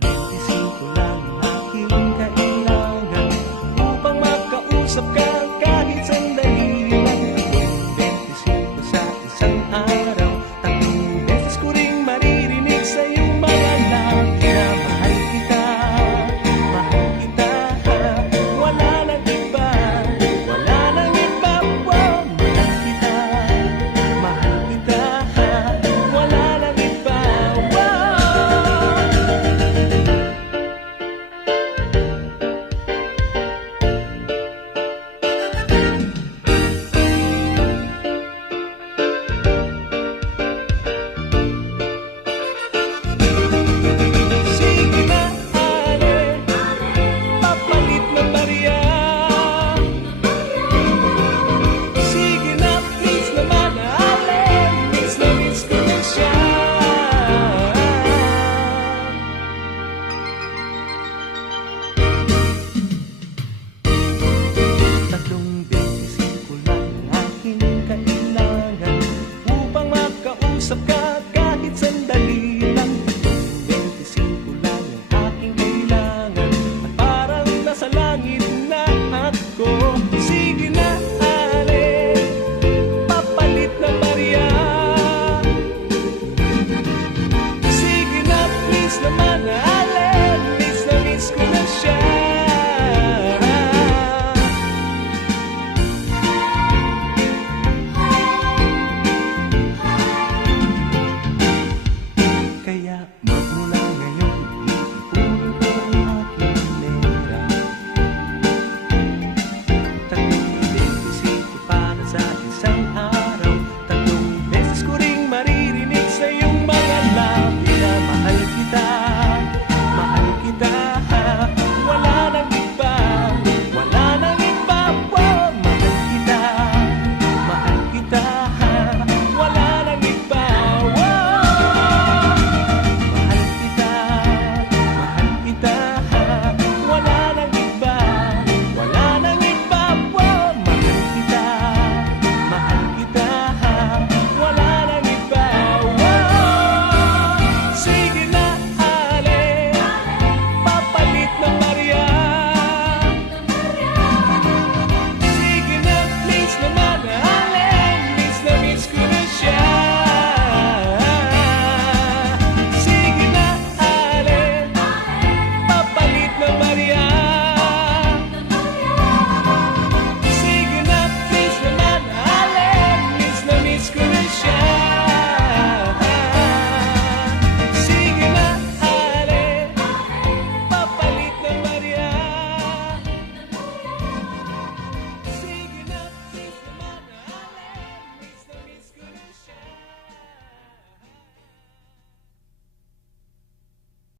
25 lang ang aking kailangan upang makausap ka kahit sandali lang. 25 sa isang araw, 3 beses ko ring maririnig sa iyong mga labi na mahal kita, wala nang iba, wala nang iba. Wow, mahal kita, wala nang iba. Sige na, ale, papalit na barya. Sige na, please naman, ale, miss na miss ko na siya. Tatlong 25 lang ang aking kailangan upang makausap ka kahit sandali lang. 25 lang ang aking kailangan at parang nasa langit na ako. Sige na, ale, papalit na barya. Sige na, please naman, ale,